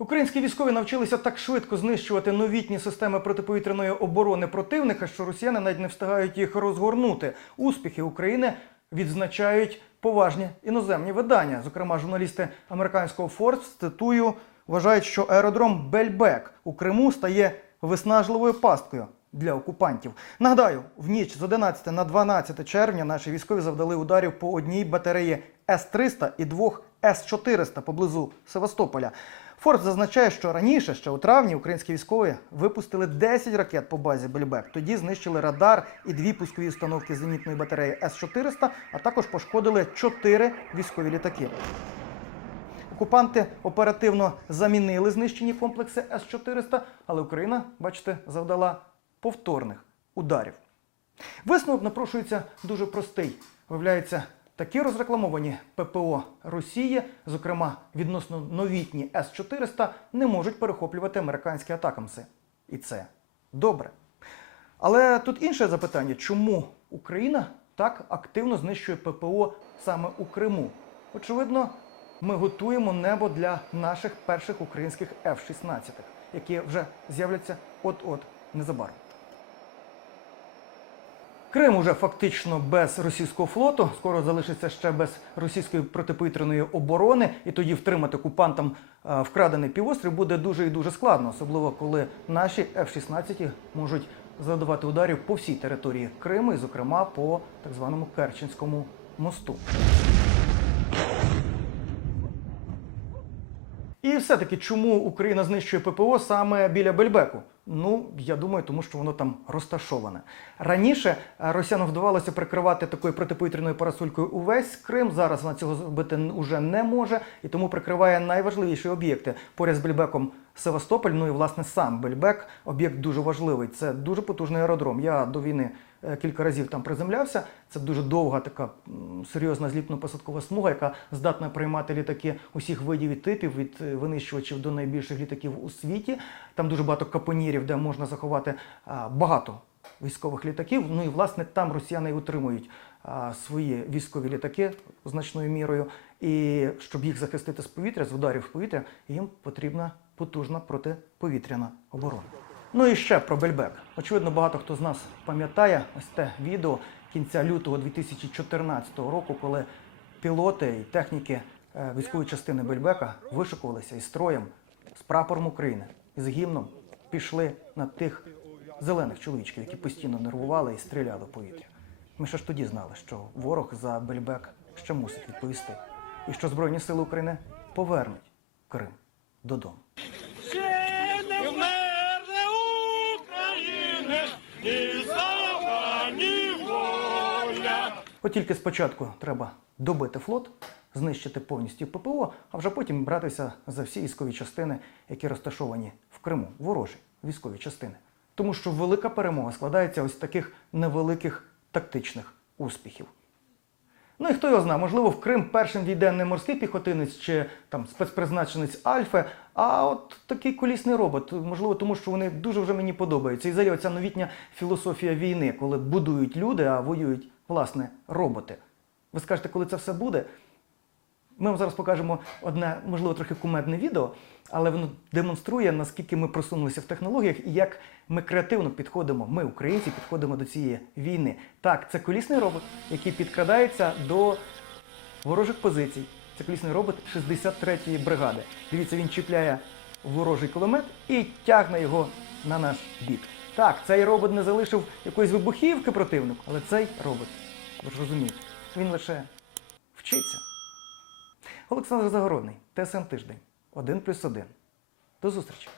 Українські військові навчилися так швидко знищувати новітні системи протиповітряної оборони противника, що росіяни навіть не встигають їх розгорнути. Успіхи України відзначають поважні іноземні видання. Зокрема, журналісти американського Forbes, цитую, вважають, що аеродром Бельбек у Криму стає виснажливою пасткою для окупантів. Нагадаю, в ніч з 11 на 12 червня наші військові завдали ударів по одній батареї С-300 і двох С-400 поблизу Севастополя. Форт зазначає, що раніше, ще у травні, українські військові випустили 10 ракет по базі Бельбек. Тоді знищили радар і дві пускові установки зенітної батареї С-400, а також пошкодили 4 військові літаки. Окупанти оперативно замінили знищені комплекси С-400, але Україна, бачите, завдала повторних ударів. Висновок напрошується дуже простий. Виявляється, такі розрекламовані ППО Росії, зокрема відносно новітні С-400, не можуть перехоплювати американські атакамси. І це добре. Але тут інше запитання: чому Україна так активно знищує ППО саме у Криму? Очевидно, ми готуємо небо для наших перших українських F-16, які вже з'являться от-от незабаром. Крим уже фактично без російського флоту, скоро залишиться ще без російської протиповітряної оборони, і тоді втримати окупантам е, вкрадений півострів буде дуже і дуже складно, особливо коли наші F-16 можуть задавати ударів по всій території Криму, і, зокрема, по так званому Керченському мосту. І все-таки чому Україна знищує ППО саме біля Бельбеку? Ну, я думаю, тому що воно там розташоване. Раніше е, росіянам вдавалося прикривати такою протиповітряною парасолькою увесь Крим. Зараз вона цього зробити вже не може і тому прикриває найважливіші об'єкти. Поряд з Бельбеком Севастополь, ну і власне сам Бельбек об'єкт дуже важливий. Це дуже потужний аеродром. Я до війни кілька разів там приземлявся. Це дуже довга така серйозна злітно-посадкова смуга, яка здатна приймати літаки усіх видів і типів, від е, винищувачів до найбільших літаків у світі. Там дуже багато капонірів, де можна заховати багато військових літаків. Ну і власне там росіяни і утримують свої військові літаки значною мірою. І щоб їх захистити з повітря, з ударів в повітря, їм потрібна потужна протиповітряна оборона. Ну і ще про Бельбек. Очевидно, багато хто з нас пам'ятає ось те відео кінця лютого 2014 року, коли пілоти і техніки е, військової частини Бельбека вишикувалися із строєм, з прапором України, із гімном, пішли на тих зелених чоловічків, які постійно нервували і стріляли в повітря. Ми ще ж тоді знали, що ворог за Бельбек ще мусить відповісти, і що Збройні Сили України повернуть Крим додому. От тільки спочатку треба добити флот, знищити повністю ППО, а вже потім братися за всі військові частини, які розташовані в Криму, ворожі військові частини. Тому що велика перемога складається ось з таких невеликих тактичних успіхів. Ну і хто його знає, можливо, в Крим першим війде не морський піхотинець чи там спецпризначенець Альфи, а от такий колісний робот. Можливо, тому що вони дуже вже мені подобаються. І взагалі оця новітня філософія війни, коли будують люди, а воюють, власне, роботи. Ви скажете, коли це все буде? Ми вам зараз покажемо одне, можливо, трохи кумедне відео, але воно демонструє, наскільки ми просунулися в технологіях і як ми креативно підходимо, ми, українці, підходимо до цієї війни. Так, це колісний робот, який підкрадається до ворожих позицій. Це колісний робот 63-ї бригади. Дивіться, він чіпляє ворожий кулемет і тягне його на наш бік. Так, цей робот не залишив якоїсь вибухівки противнику, але цей робот, ви ж розумієте, він лише вчиться. Олександр Загородний, ТСН Тиждень, 1 плюс 1. До зустрічі!